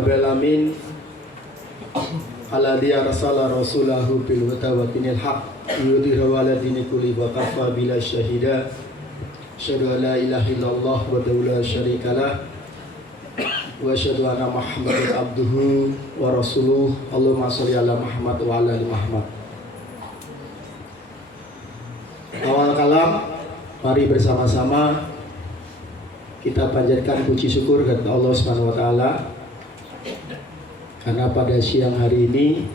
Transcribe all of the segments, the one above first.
rabbil alamin alladzi arsala rasulahu bil huda wa dinil haq yudhhiru 'ala dini kulli wa kafa bila syahida asyhadu an la ilaha illallah wa la syarikalah wa asyhadu anna muhammadan abduhu wa rasuluh. Allahumma sholli ala Muhammad wa ala ali Muhammad. Awal kalam, mari bersama-sama kita panjatkan puji syukur kepada Allah Subhanahu wa taala karena pada siang hari ini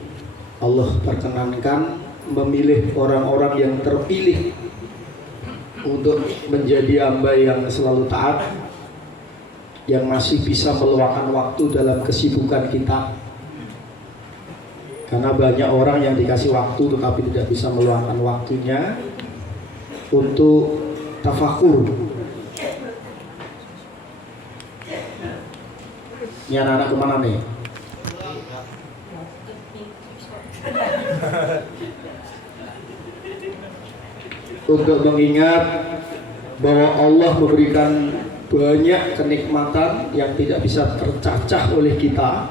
Allah perkenankan memilih orang-orang yang terpilih untuk menjadi hamba yang selalu taat, yang masih bisa meluangkan waktu dalam kesibukan kita. Karena banyak orang yang dikasih waktu tetapi tidak bisa meluangkan waktunya untuk tafakur. Ini anak-anak kemana nih? Untuk mengingat bahwa Allah memberikan banyak kenikmatan yang tidak bisa tercacah oleh kita,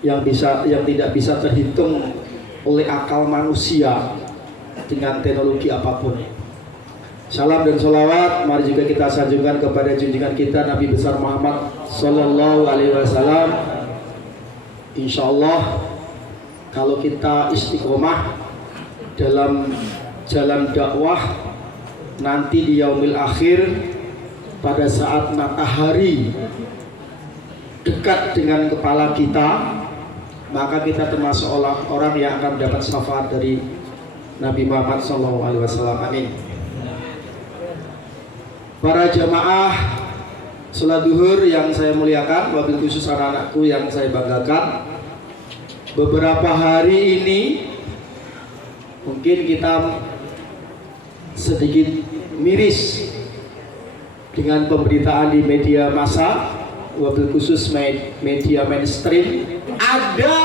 yang tidak bisa terhitung oleh akal manusia dengan teknologi apapun. Salam dan sholawat mari juga kita sanjungkan kepada junjungan kita Nabi besar Muhammad Sallallahu Alaihi Wasallam. Insya Allah kalau kita istiqomah dalam jalan dakwah, nanti di yaumil akhir pada saat matahari dekat dengan kepala kita, maka kita termasuk orang yang akan mendapat syafaat dari Nabi Muhammad SAW. Amin. Para jamaah sholat duhur yang saya muliakan, wabil khusus anak-anakku yang saya banggakan, beberapa hari ini mungkin kita sedikit miris dengan pemberitaan di media massa, wabil khusus media mainstream. Ada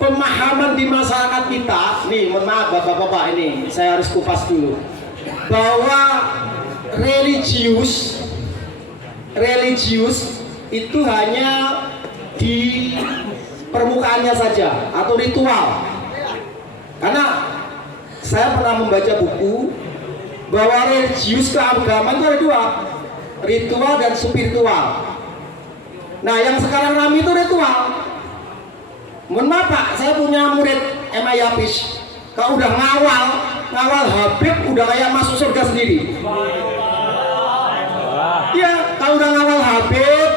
pemahaman di masyarakat kita, nih mohon maaf bapak-bapak, ini saya harus kupas dulu, bahwa religius itu hanya di permukaannya saja atau ritual. Karena saya pernah membaca buku bahwa religius keagamaan itu ada dua, ritual dan spiritual. Nah yang sekarang ramai itu ritual. Mohon maaf Pak, saya punya murid MA Yapis, kalau udah ngawal Habib udah kayak masuk surga sendiri. Iya, kalau udah ngawal Habib,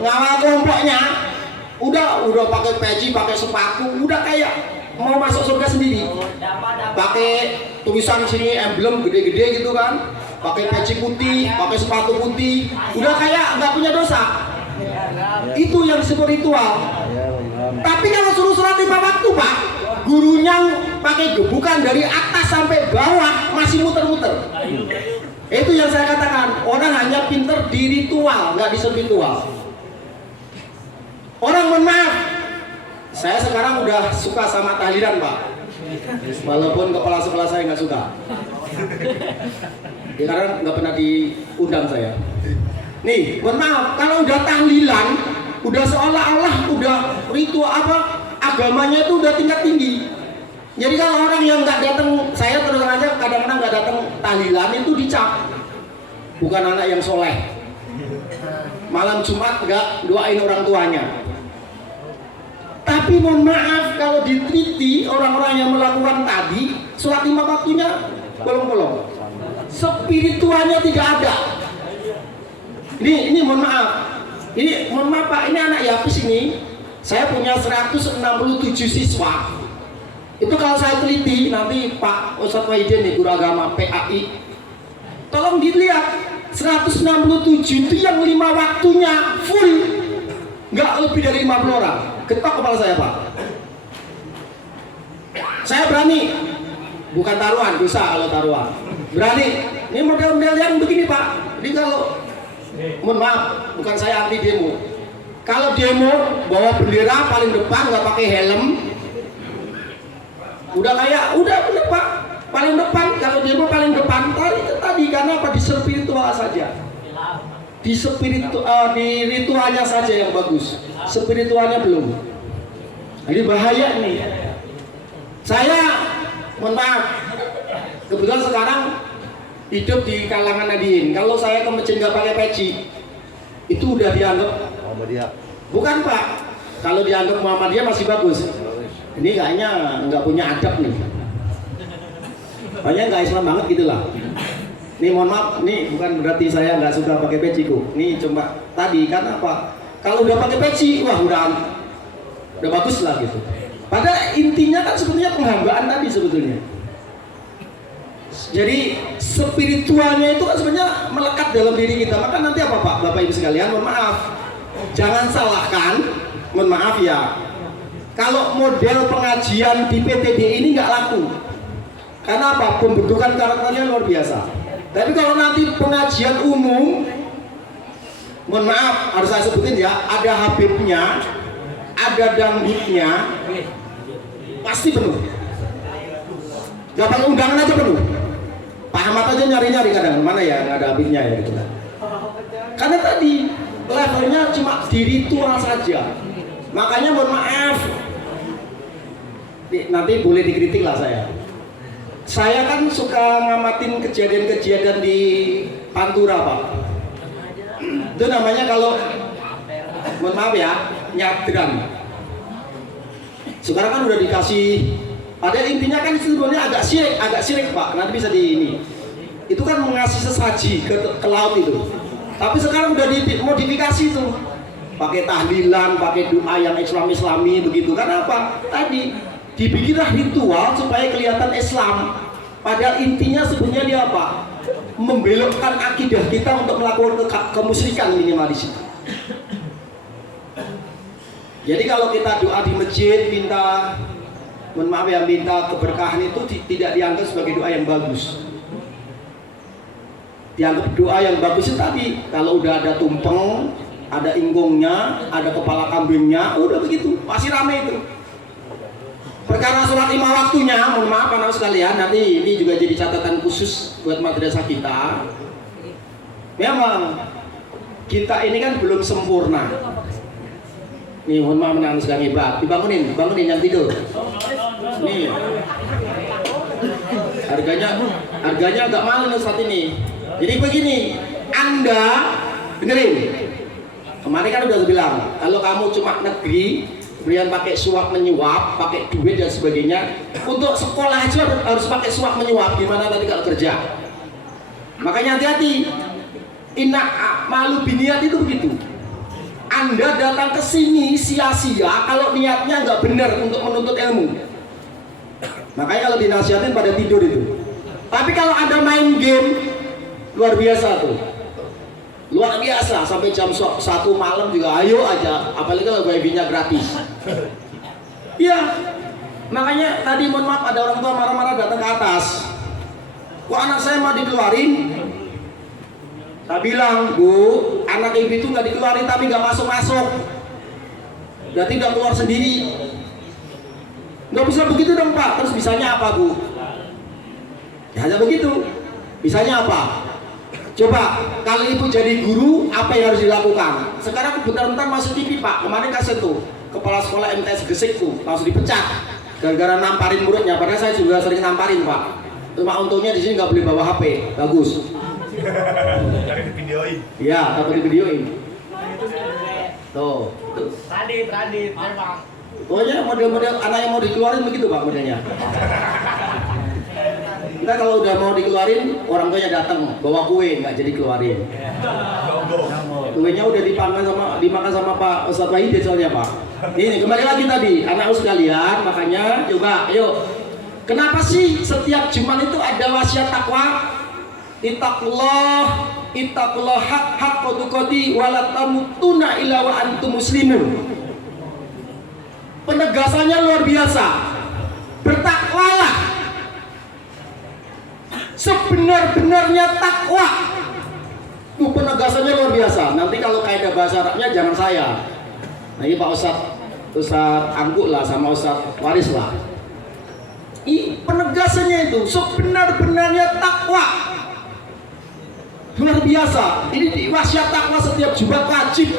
ngawal kelompoknya, udah pakai peci, pakai sepatu, udah kayak mau masuk surga sendiri. Pakai tulisan sini emblem gede-gede gitu kan, pakai peci putih, pakai sepatu putih, udah kayak nggak punya dosa. Itu yang spiritual. Tapi kalau suruh sholat 5 waktu Pak, gurunya pakai gebukan dari atas sampai bawah masih muter-muter. Itu yang saya katakan, orang hanya pinter di ritual, nggak di spiritual. Orang mohon maaf, saya sekarang udah suka sama tahlilan Pak, walaupun kepala sekolah saya nggak suka. Ya karena nggak pernah diundang saya. Nih, mohon maaf, kalau udah tahlilan, udah seolah-olah udah ritual agamanya itu udah tingkat tinggi. Jadi kalau orang yang nggak datang, saya terus aja kadang-kadang nggak datang tahlilan itu dicap, bukan anak yang soleh. Malam Jumat nggak doain orang tuanya. Tapi mohon maaf kalau diteliti orang-orang yang melakukan tadi, sholat 5 waktunya bolong-bolong, spiritualnya tidak ada. Ini mohon maaf. Ini mohon maaf Pak, ini anak Yapis ini, saya punya 167 siswa. Itu kalau saya teliti, nanti Pak Ustadz Wahidin nih, guru agama PAI, tolong dilihat 167 itu yang 5 waktunya full, nggak lebih dari 50 orang. Ketok kepala saya Pak. Saya berani, bukan taruhan, dosa kalau taruhan. Berani. Ini model-model yang begini Pak. Jadi kalau mohon maaf, bukan saya anti demo. Kalau demo bawa bendera paling depan, nggak pakai helm, udah Pak, paling depan. Kalau demo paling depan, tadi karena apa, di spiritual saja. di ritualnya saja yang bagus, spiritualnya belum. Jadi bahaya nih. Saya mohon maaf, kebetulan sekarang hidup di kalangan Nadiin. Kalau saya ke masjid nggak pakai peci, itu udah dianggap Muhammadiyah. Bukan Pak, kalau dianggap Muhammadiyah masih bagus. Ini kayaknya nggak punya adab nih. Kayaknya nggak Islam banget gitulah. Nih mohon maaf, nih bukan berarti saya nggak suka pakai peci kok. Nih cuma tadi karena apa? Kalau udah pakai peci, wah udah bagus lah gitu. Padahal intinya kan sebetulnya penghambaan tadi sebetulnya. Jadi spiritualnya itu kan sebenarnya melekat dalam diri kita. Maka nanti apa Pak, Bapak Ibu sekalian, mohon maaf, jangan salahkan, mohon maaf ya, kalau model pengajian di PTD ini nggak laku. Karena apa? Pembentukan karakternya luar biasa. Tapi kalau nanti pengajian umum, mohon maaf harus saya sebutin ya, ada Habibnya, ada dangdutnya, pasti penuh. Dapat undangan aja penuh. Pak Ahmad aja nyari-nyari kadang mana ya nggak ada Habibnya ya gitu. Karena tadi levelnya cuma di ritual saja. Makanya mohon maaf, nanti boleh dikritik lah saya. Saya kan suka ngamatin kejadian-kejadian di Pantura Pak. Itu namanya kalau mohon maaf ya, nyadran. Sekarang kan udah dikasih, padahal intinya kan sebenarnya agak syirik Pak. Nanti bisa di ini. Itu kan mengasih sesaji ke laut itu. Tapi sekarang udah dimodifikasi tuh. Pakai tahlilan, pakai doa yang Islami begitu. Karena apa? Tadi dibikinlah ritual supaya kelihatan Islam. Padahal intinya sebenarnya dia apa? Membelokkan akidah kita untuk melakukan kemusyrikan minimal di situ. Jadi kalau kita doa di masjid minta, mohon maaf ya, minta keberkahan itu tidak dianggap sebagai doa yang bagus. Dianggap doa yang bagus itu tadi kalau udah ada tumpeng, ada inggungnya, ada kepala kambingnya, udah begitu, pasti rame itu. Perkara sholat 5 waktunya, mohon maaf anak sekalian, nanti ini juga jadi catatan khusus buat madrasah kita. Memang kita ini kan belum sempurna. Nih mohon maaf anak sekalian, hebat, dibangunin yang tidur. Nih, harganya agak mahal saat ini. Jadi begini, Anda dengerin. Kemarin kan udah bilang, kalau kamu cuma negeri, kemudian pakai suap menyuap, pakai duit dan sebagainya, untuk sekolah aja harus pakai suap menyuap, gimana nanti kalau kerja? Makanya hati-hati. Inna malu biniat itu begitu. Anda datang ke sini sia-sia kalau niatnya nggak benar untuk menuntut ilmu. Makanya kalau dinasihatin pada tidur itu. Tapi kalau Anda main game, luar biasa tuh. Luar biasa, sampai jam 1 malam juga ayo aja, apalagi kalau wifi-nya gratis. Iya, makanya tadi mohon maaf ada orang tua marah-marah datang ke atas. Kok anak saya mau dikeluarin? Saya bilang, Bu, anak ibu itu nggak dikeluarin tapi nggak masuk-masuk. Berarti nggak keluar sendiri. Nggak bisa begitu dong Pak, terus bisanya apa Bu? Ya hanya begitu, bisanya apa? Coba, kalau ibu jadi guru, apa yang harus dilakukan? Sekarang bentar-bentar masuk TV Pak, kemarin kasih tuh kepala sekolah MTS Gresik tuh, langsung dipecat gara-gara namparin muridnya, padahal saya juga sering namparin Pak. Cuma untungnya di sini nggak boleh bawa HP, bagus. Takut di videoin. Iya, takut di videoin. Tuh. Radit, memang. Pokoknya model-model anak yang mau dikeluarin begitu Pak modelnya. Kita kalau udah mau dikeluarin, orang tuanya datang bawa kue, nggak jadi keluarin. Kuenya udah dimakan sama Pak Ustadz Wahid soalnya Pak. Ini kembali lagi tadi, anak sekalian, makanya coba, ayo. Kenapa sih setiap Jumat itu ada wasiat takwa? Ittaqullah haqqa tuqatih wa la tamutunna illa wa antum muslimun. Penegasannya luar biasa. Bertakwalah sebenar-benarnya takwa. Penegasannya luar biasa. Nanti kalau kaidah bahasa Arabnya jangan saya. Nah ini Pak Ustadz Angkuk lah sama Ustadz Waris lah. Penegasannya itu sebenar-benarnya takwa. Luar biasa. Ini di wasiat takwa setiap Jumat wajib.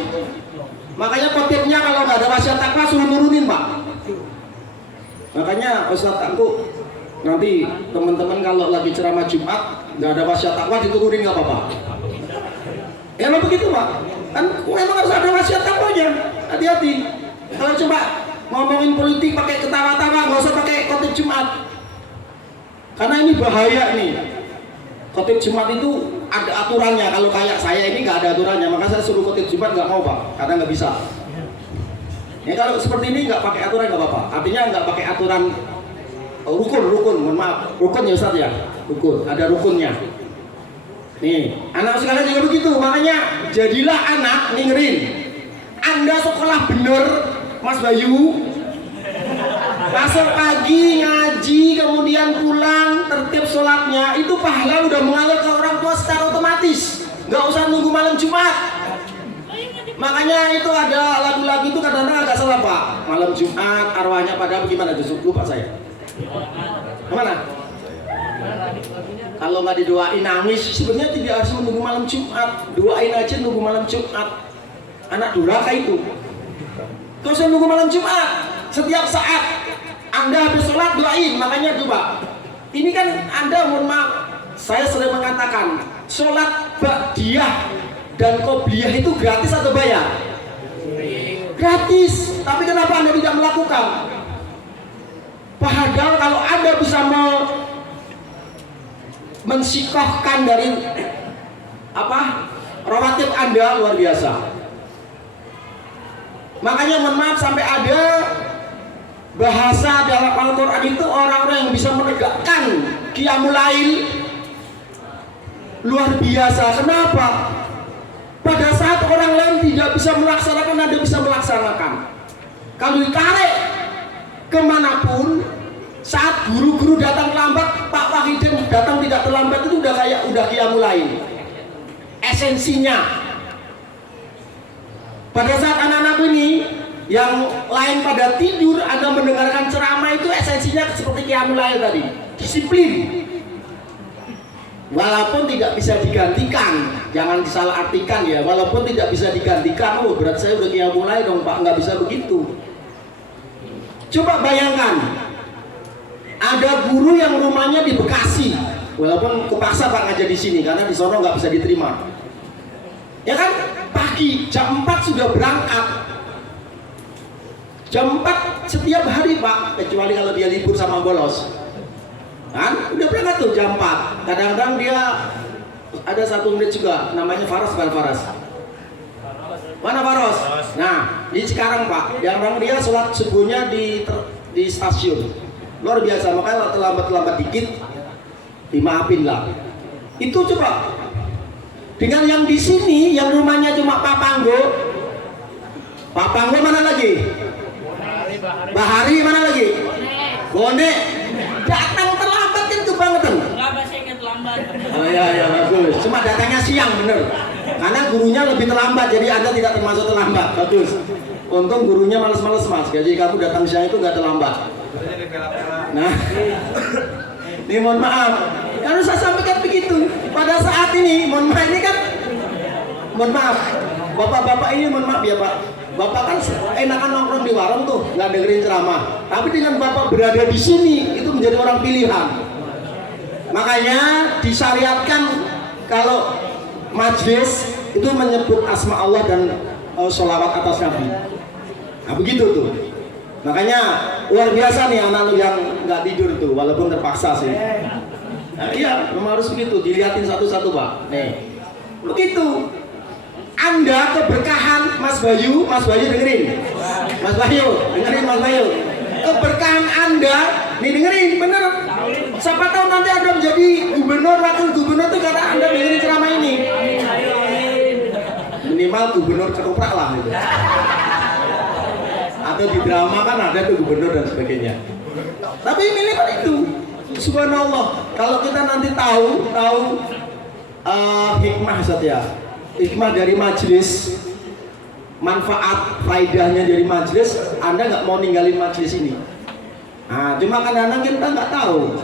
Makanya khotibnya kalau nggak ada wasiat takwa suruh nurunin, Pak. Makanya Ustaz Tangku nanti teman-teman kalau lagi ceramah Jumat nggak ada wasiat takwa diturunin nggak apa-apa. Ya lo begitu, Pak. Kan memang harus ada wasiat takwanya. Hati-hati. Kalau coba ngomongin politik pakai ketawa-tawa, nggak usah pakai khotib Jumat. Karena ini bahaya nih. Khotib Jumat itu ada aturannya. Kalau kayak saya ini nggak ada aturannya, maka saya suruh khotib Jumat nggak mau, Pak, karena nggak bisa. Ya kalau seperti ini nggak pakai aturan nggak apa-apa. Artinya nggak pakai aturan rukun, mohon maaf, rukun ya Ustaz ya, rukun, ada rukunnya. Nih, anak sekalian juga begitu. Makanya jadilah anak, dengerin. Anda sekolah bener, Mas Bayu. Masuk pagi ngaji, kemudian pulang tertib sholatnya, itu pahala udah mengalir ke orang tua secara otomatis, nggak usah nunggu malam Jumat. Makanya itu ada lagu-lagu itu kadang-kadang agak salah, Pak. Malam Jumat arwahnya pada bagaimana tuh, lupa saya. Kemana? Kalau nggak didoain nangis, sebenarnya tidak harus menunggu malam Jumat, doain aja nunggu malam Jumat. Anak durhaka itu. Terus nunggu malam Jumat, setiap saat Anda habis sholat doain. Makanya coba, ini kan Anda, mohon maaf, saya sering mengatakan sholat ba'diyah dan qobliyah itu gratis atau bayar? Gratis. Tapi kenapa Anda tidak melakukan? Padahal kalau Anda bisa mensikohkan dari rawatib Anda, luar biasa. Makanya mohon maaf, sampai ada bahasa dalam Al-Quran itu orang-orang yang bisa menegakkan qiyamul lail luar biasa. Kenapa? Pada saat orang lain tidak bisa melaksanakan, Anda bisa melaksanakan. Kalau ditarik kemanapun, saat guru-guru datang lambat, Pak Wahidin datang tidak terlambat, itu udah qiyamul lail. Esensinya. Pada saat anak-anak ini yang lain pada tidur, Anda mendengarkan ceramah, itu esensinya seperti qiyamul lail tadi, disiplin. Walaupun tidak bisa digantikan, jangan disalahartikan ya. Walaupun tidak bisa digantikan, oh berarti saya udah qiyamul lail dong, Pak. Nggak bisa begitu. Coba bayangkan, ada guru yang rumahnya di Bekasi, walaupun kepaksa Pak ngajar di sini karena di sono nggak bisa diterima. Ya kan, pagi jam 4 sudah berangkat. Jam 4 setiap hari, Pak, kecuali kalau dia libur sama bolos. Kan udah berangkat tuh jam 4. Kadang-kadang dia ada 1 menit juga, namanya Faras, bukan Faras. Mana Faros? Nah, di sekarang Pak, yang dia sholat subuhnya di stasiun. Luar biasa, makanya terlambat dikit dimaafin lah. Itu coba dengan yang di sini, yang rumahnya cuma Papanggo mana lagi? Bahari mana lagi? Bonek. Datang terlambat kan kebangetan. Enggak, saya ingat lambat. Oh ya bagus. Cuma datangnya siang, bener. Karena gurunya lebih terlambat, jadi Anda tidak termasuk terlambat. Bagus. Untung gurunya males-males Mas. Jadi kamu datang siang itu nggak terlambat. Nah, ini mohon maaf. Harus saya sampaikan begitu. Pada saat ini, mohon maaf, ini kan, mohon maaf, bapak-bapak ini mohon maaf ya Pak. Bapak kan enakan nongkrong di warung tuh, nggak dengerin ceramah. Tapi dengan Bapak berada di sini, itu menjadi orang pilihan. Makanya disyariatkan kalau majlis itu menyebut asma Allah dan sholawat atas Nabi. Nah begitu tuh. Makanya luar biasa nih anak lu yang nggak tidur tuh, walaupun terpaksa sih. Nah, iya, memang harus begitu. Dilihatin satu-satu Pak. Nih, begitu. Anda keberkahan Mas Bayu dengerin. Mas Bayu, dengerin Mas Bayu. Keberkahan Anda, nih dengerin, bener. Siapa tahu nanti Anda menjadi gubernur, wakil gubernur tuh karena Anda dengerin ceramah ini. Minimal gubernur ketoprak lah gitu. Atau di drama kan ada tuh gubernur dan sebagainya. Tapi minimal itu. Subhanallah. Kalau kita nanti tahu hikmah saja. Hikmah dari majelis, manfaat, faedahnya dari majelis, Anda nggak mau ninggalin majelis ini. Nah, cuma kadang-kadang kita nggak tahu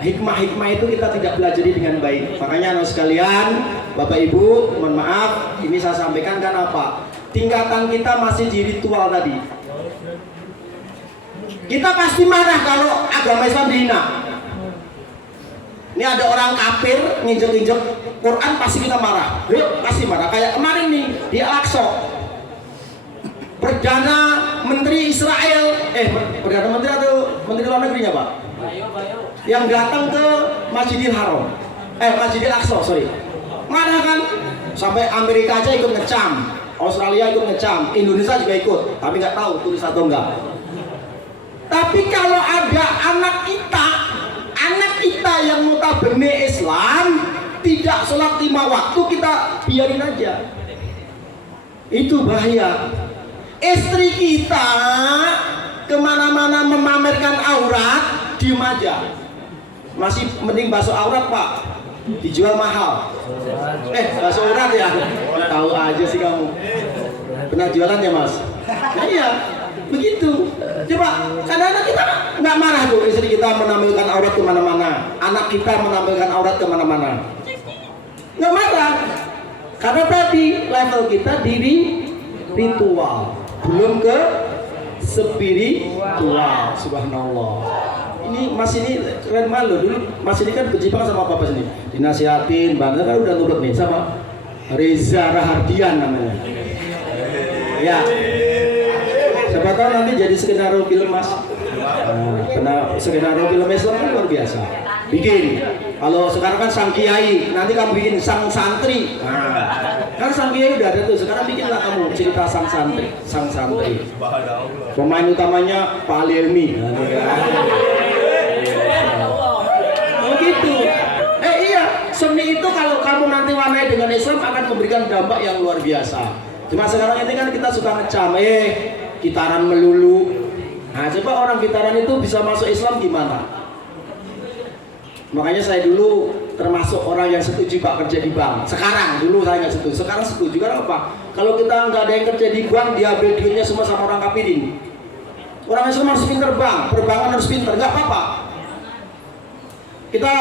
hikmah-hikmah itu kita tidak pelajari dengan baik. Makanya anak sekalian, Bapak Ibu, mohon maaf, ini saya sampaikan kan apa? Tingkatan kita masih di ritual tadi. Kita pasti marah kalau agama Islam dihina. Ini ada orang kafir nginjek-injek Quran, pasti kita marah. Pasti marah. Kayak kemarin nih di Al-Aqsa, Perdana Menteri Israel, Perdana Menteri atau Menteri Luar Negerinya Pak? Yang datang ke Masjidil Haram, Masjidil Aqsa, sorry. Marah kan? Sampai Amerika aja ikut ngecam, Australia ikut ngecam, Indonesia juga ikut, tapi nggak tahu tulis atau enggak. Tapi kalau ada anak kita yang notabene Islam tidak sholat 5 waktu, kita biarin aja. Itu bahaya. Istri kita kemana-mana memamerkan aurat, diem aja. Masih mending bakso aurat Pak, dijual mahal. Bakso aurat ya? Tahu aja sih kamu. Pernah jualan ya Mas? Nah iya, begitu. Coba, kadang-kadang kita nggak marah tuh istri kita menampilkan aurat kemana-mana, anak kita menampilkan aurat kemana-mana. Nggak marah, karena tadi level kita diri ritual, belum ke spiritual. Subhanallah. Ini Mas ini keren malu dulu. Mas ini kan benci banget sama papa sini. Dinasihatin, bangga kan udah nurut nih sama Reza Rahardian namanya. Ya. Siapa tahu nanti jadi skenario film Mas. Karena skenario film Islam kan luar biasa. Bikin. Kalau sekarang kan sang kiai, nanti kamu bikin sang santri. Kan sang kiai udah ada tuh. Sekarang bikinlah kamu cerita sang santri. Pemain utamanya Pak Ali Elmi. Begitu. Iya, seni itu kalau kamu nanti warnai dengan Islam akan memberikan dampak yang luar biasa. Cuma sekarang ini kan kita suka ngecam, gitaran melulu. Nah, coba orang gitaran itu bisa masuk Islam gimana? Makanya saya dulu termasuk orang yang setuju Pak kerja di bank. Sekarang, dulu saya nggak setuju. Sekarang setuju. Karena apa? Kalau kita nggak ada yang kerja di bank, diambil duitnya semua sama orang kafirin. Orang Islam harus pinter bank, perbankan harus pinter, nggak apa-apa. Kita,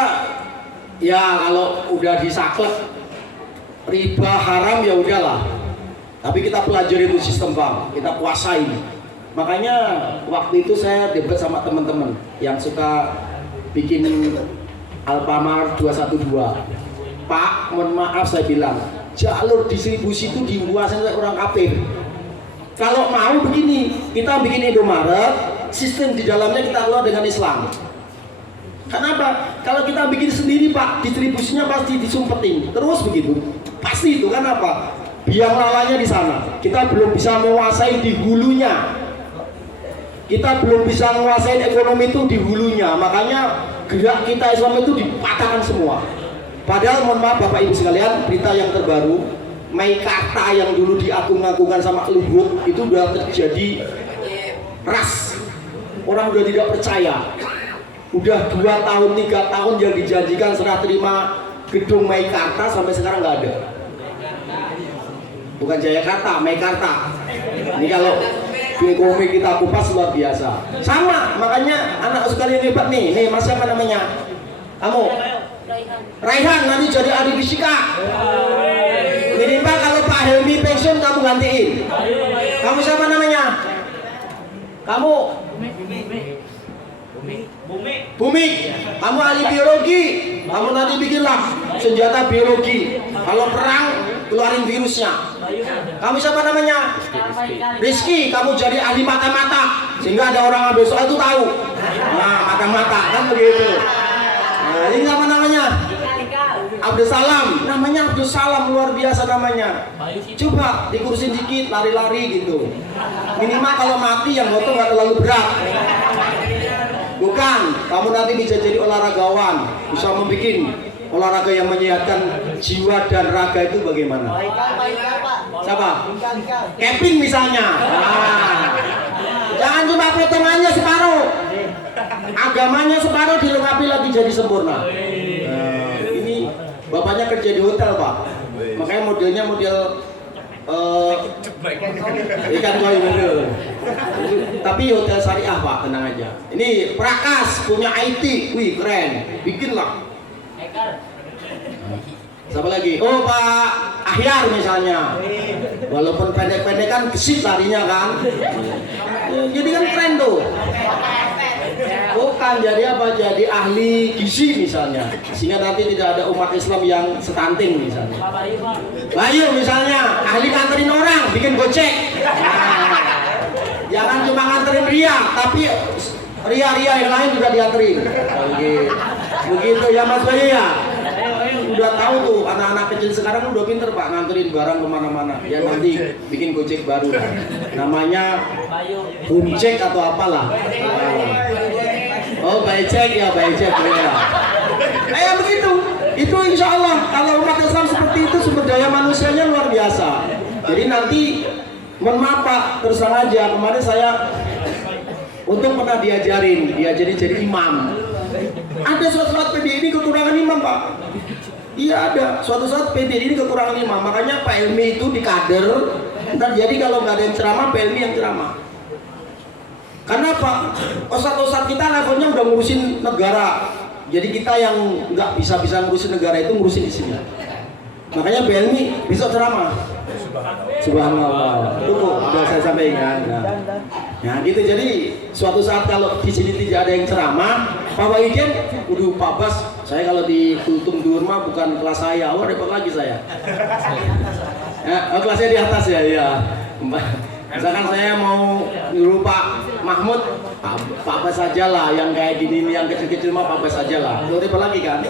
ya kalau udah disaklek riba haram ya udahlah. Tapi kita pelajari itu sistem bank, kita kuasai. Makanya waktu itu saya debat sama teman-teman yang suka bikin Alfamart 212. Pak, mohon maaf saya bilang, jalur distribusi itu dikuasai oleh orang kafir. Kalau mau begini, kita bikin Indomaret, sistem di dalamnya kita keluar dengan Islam. Kenapa? Kalau kita bikin sendiri Pak, distribusinya pasti disumpetin. Terus begitu. Pasti itu kan apa? Biang lalanya di sana. Kita belum bisa menguasai di hulunya. Kita belum bisa menguasai ekonomi itu di hulunya. Makanya gerak kita Islam itu dipatahkan semua. Padahal mohon maaf Bapak Ibu sekalian, berita yang terbaru, Meikarta yang dulu diagung-agungkan sama Luhut itu sudah terjadi ras. Orang sudah tidak percaya. Udah 2 tahun, 3 tahun yang dijanjikan serah terima gedung Meikarta sampai sekarang nggak ada. Bukan Jayakarta, Meikarta. Ini kalau di ekonomi kita kupas luar biasa. Sama, makanya anak sekali yang hebat nih. Nih, Mas siapa namanya? Kamu? Raihan, nanti jadi ahli fisika. Minimal kalau Pak Helmi pensiun kamu gantiin. Kamu siapa namanya? Kamu? Bumi. Kamu ahli biologi. Kamu nanti bikinlah senjata biologi. Kalau perang keluarin virusnya. Kamu siapa namanya? Rizky. Kamu jadi ahli mata-mata sehingga ada orang ambil soal itu tahu. Nah, mata-mata kan begitu. Nah, ini siapa namanya? Abdul Salam. Namanya Abdul Salam, luar biasa namanya. Coba dikurusin dikit, lari-lari gitu. Minimal kalau mati yang foto nggak terlalu berat. Bukan, kamu nanti bisa jadi olahragawan, bisa membuat olahraga yang menyehatkan jiwa dan raga itu bagaimana? Siapa? Camping misalnya. Nah, jangan cuma potongannya separuh, agamanya separuh dilengkapi lagi jadi sempurna. Nah, ini bapaknya kerja di hotel Pak, makanya modelnya model ikan koi bener. Tapi hotel syariah Pak, tenang aja. Ini Prakas punya IT, wih keren, bikinlah. Siapa lagi? Oh, Pak Ahyar misalnya. Walaupun pendek-pendek kan gesit larinya kan. Jadi kan keren tuh. Bukan jadi apa? Jadi ahli gizi misalnya. Sehingga nanti tidak ada umat Islam yang stunting misalnya. Bayu misalnya, ahli nganterin orang, bikin gojek. Jangan cuma nganterin Ria, tapi Ria-Ria yang lain juga dianterin. Begitu ya Mas Bayu ya. Udah tahu tuh anak-anak kecil sekarang udah pinter Pak nganterin barang kemana-mana. Ya nanti bikin gojek baru. Namanya Gojek atau apalah. Oh Baycek ya Baycek ya. Begitu. Itu insya Allah kalau umat Islam seperti itu sumber daya manusianya luar biasa. Jadi nanti mohon maaf Pak, terus terang aja kemarin saya untuk pernah diajarin jadi imam. Ada suatu saat PDI ini kekurangan imam Pak. Iya ada, suatu saat PDI ini kekurangan imam. Makanya Pak Elmi itu di kader. Ntar jadi kalau nggak ada yang ceramah, Pak Elmi yang ceramah. Karena apa? Ustadz-ustadz kita levelnya udah ngurusin negara. Jadi kita yang nggak bisa ngurusin negara itu ngurusin di sini. Makanya Pak Elmi besok ceramah. Subhanallah. Itu udah saya sampaikan. Nah, gitu jadi suatu saat kalau di sini tidak ada yang ceramah, Pak Wahidin, Pak Bas, saya kalau di kultum di rumah bukan kelas saya, repot lagi saya. Kelasnya di atas ya, ya. Misalkan saya mau nyuruh Pak Mahmud, Pak Bas saja lah, yang kayak gini yang kecil-kecil mah Pak Bas saja lah. Repot lagi kan?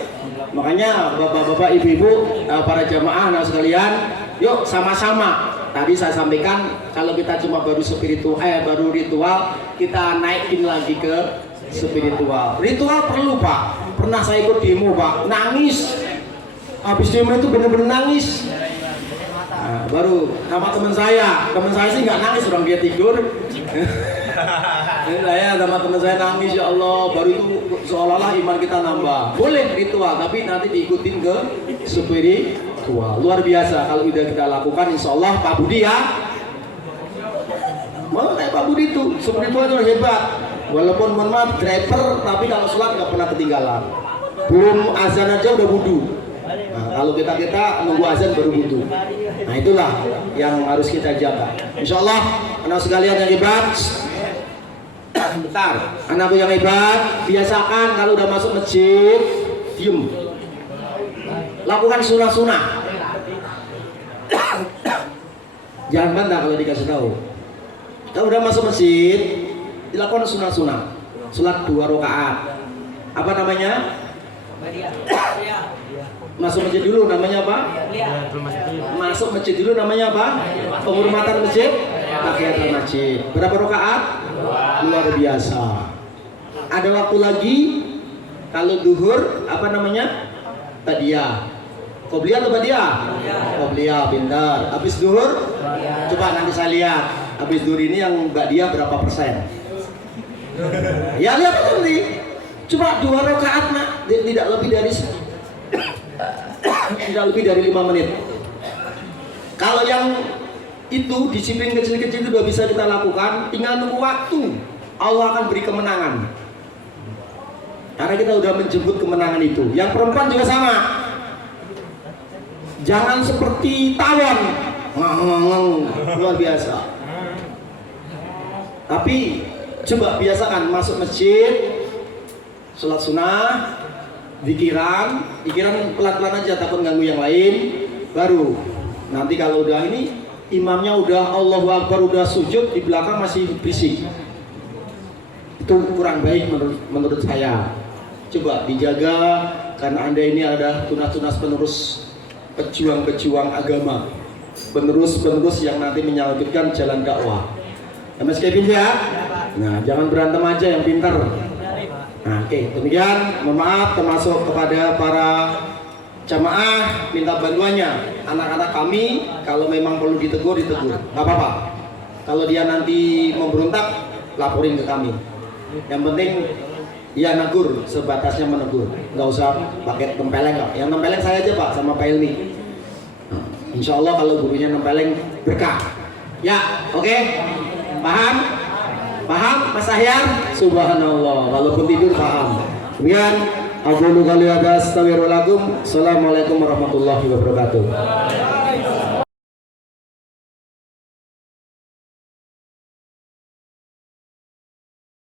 Makanya bapak-bapak, ibu-ibu, para jamaah nah sekalian, yuk sama-sama. Tadi saya sampaikan kalau kita cuma baru baru ritual, kita naikin lagi ke spiritual. Ritual perlu Pak. Pernah saya ikut demo Pak, nangis. Habis demo itu bener-bener nangis. Nah, baru sama teman saya sih nggak nangis, orang dia tidur. Saya sama teman saya nangis, ya Allah, baru itu seolah-olah iman kita nambah. Boleh ritual, tapi nanti diikutin ke spiritual. Luar biasa kalau udah kita lakukan, insya Allah Pak Budi ya. Malah kayak Pak Budi itu, spiritual itu hebat. Walaupun mohon maaf driver, tapi kalau sholat nggak pernah ketinggalan. Belum azan aja udah wudu. Nah, kalau kita nunggu azan baru wudu. Nah itulah yang harus kita jaga. Insya Allah anak sekalian yang hebat. Bentar, anakku yang hebat, biasakan kalau udah masuk masjid, diem. Lakukan sunah-sunah. Jangan bantah kalau dikasih tahu. Kalau udah masuk masjid, dilakukan sunah-sunah. Sholat 2 rakaat. Apa namanya? Masuk masjid dulu namanya apa? Masuk masjid dulu namanya apa? Penghormatan masjid, tahiyatul masjid. Berapa rakaat? Luar biasa. Ada waktu lagi kalau duhur apa namanya? Tadiyah. Qobliyah atau badiah? Qobliyah, pintar. Habis duhur? Coba nanti saya lihat. Habis duhur ini yang badiah berapa persen? Ya lihat nanti. Coba 2 rakaat nak, tidak lebih dari 5 menit. Kalau yang itu disiplin kecil-kecil itu sudah bisa kita lakukan, tinggal nunggu waktu. Allah akan beri kemenangan. Karena kita sudah menjemput kemenangan itu. Yang perempuan juga sama. Jangan seperti tawon, luar biasa. Tapi coba biasakan masuk masjid, sholat sunnah, zikiran pelan-pelan aja, takut ganggu yang lain. Baru nanti kalau udah ini imamnya udah Allahu Akbar, udah sujud, di belakang masih berisik, itu kurang baik menurut saya. Coba dijaga, karena Anda ini ada tunas-tunas penerus, pejuang-pejuang agama, penerus yang nanti menyalurkan jalan dakwah. Mas Kevin ya? Nah, jangan berantem aja, yang pintar. Nah, oke, demikian. Mohon maaf termasuk kepada para jamaah, minta bantuannya. Anak-anak kami kalau memang perlu ditegur, nggak apa-apa. Kalau dia nanti memberontak, laporin ke kami. Yang penting ya negur, sebatasnya menegur. Nggak usah pakai tempeleng kok. Yang tempeleng saya aja Pak, sama Pak Ilmi. Nah, insya Allah kalau gurunya tempeleng berkah. Ya, oke. Paham? Paham Mas Ahyar? Subhanallah, walaupun tidur paham. Kemudian Aku qouli hadza astaghfirullakum. Assalamualaikum warahmatullahi wabarakatuh.